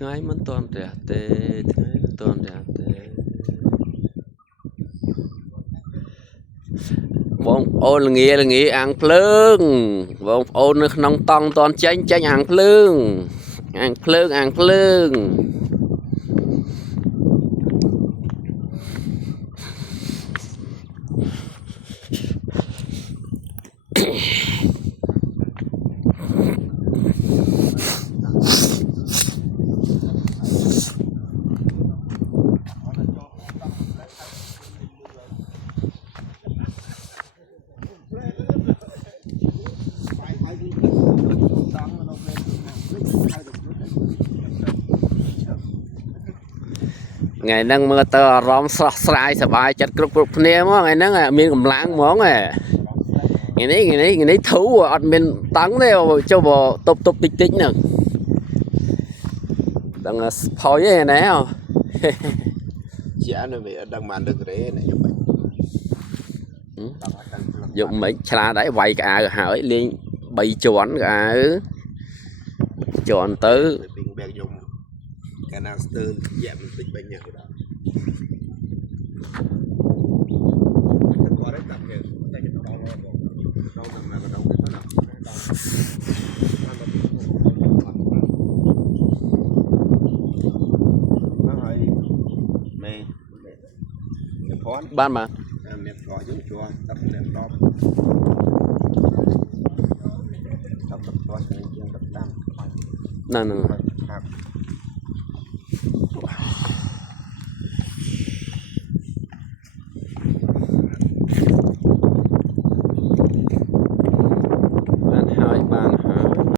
ថ្ងៃមិនតន់រះទេថ្ងៃមិនតន់រះទេបងប្អូនល្ងាអាំងភ្លើងបងប្អូននៅក្នុងតង់តន់ចេញអាំងភ្លើងអាំងភ្លើងngày nâng mưa tơ róm sải sờ bài chặt cụcគ្នាមកថ្ងៃហ្នឹងមានកម្លាំងហ្មងថ្ងៃនេះធូរអត់មានតង់ទេចុះតុបតិចហ្នឹងដឹងផុយឯណាជានៅវាដឹងបានលើករ៉េណាយកមិនយកមិនឆ្លាតដែរវាយកៅហើយលេង3ជាន់កៅជាន់ទៅបែកយកកាលណាស្ទើរយ៉ាប់បន្តិចបាញ់នេះក៏ដល់គាត់ដាក់គេតែគេដល់ដល់ដល់ណាក៏ដល់ទៅណាហើយមេផនបានមកអ្នកក៏យើងជួដាក់អ្នកដបដាក់ទៅជាងដាក់តាមហ្នឹង